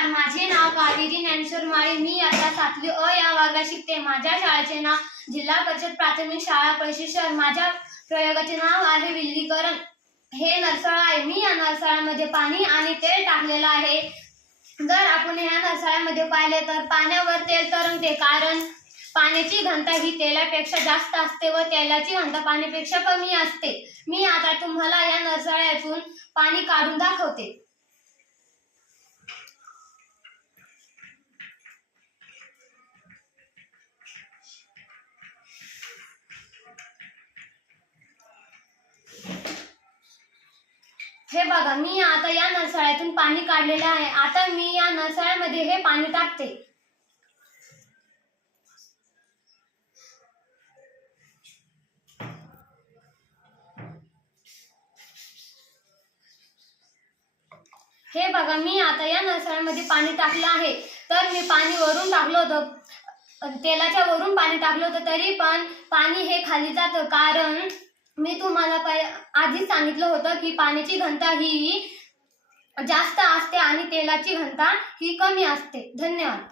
नमस्कार माझे नाव कावेरी ज्ञानेश्वर माळी मी आता सातवी अ या वर्गात शिकते. माझ्या शाळेचे नाव जिल्हा परिषद प्राथमिक शाळा परिषद शहर. माझ्या प्रयोगाचे नाव आहे विलगीकरण. हे नरसाळा आहे. मी या नरसाळ्यामध्ये पाणी आणि तेल टाकलेलं आहे. जर आपण या नरसाळ्यामध्ये पाहिले तर पाण्यावर तेल तरंगते. कारण पाण्याची घनता ही तेलापेक्षा जास्त असते व तेलाची घनता पाण्यापेक्षा कमी असते. मी आता तुम्हाला या नरसाळ्यातून पाणी काढून दाखवते. हे बघा मी आता या नसाळ्यातून पाणी काढलेलं आहे. आता मी या नरसाळ्यामध्ये हे पाणी टाकते. हे बघा मी आता या नरसाळ्यामध्ये पाणी टाकलं आहे. तर मी पाणी वरून टाकलं होतं. तेलाच्या वरून पाणी टाकलं होतं तरी पण पाणी हे खाली जातं. कारण मी तुम्हाला पै आधीच सांगितलं होतं की पाण्याची घनता ही जास्त असते आणि तेलाची घनता ही कमी असते. धन्यवाद.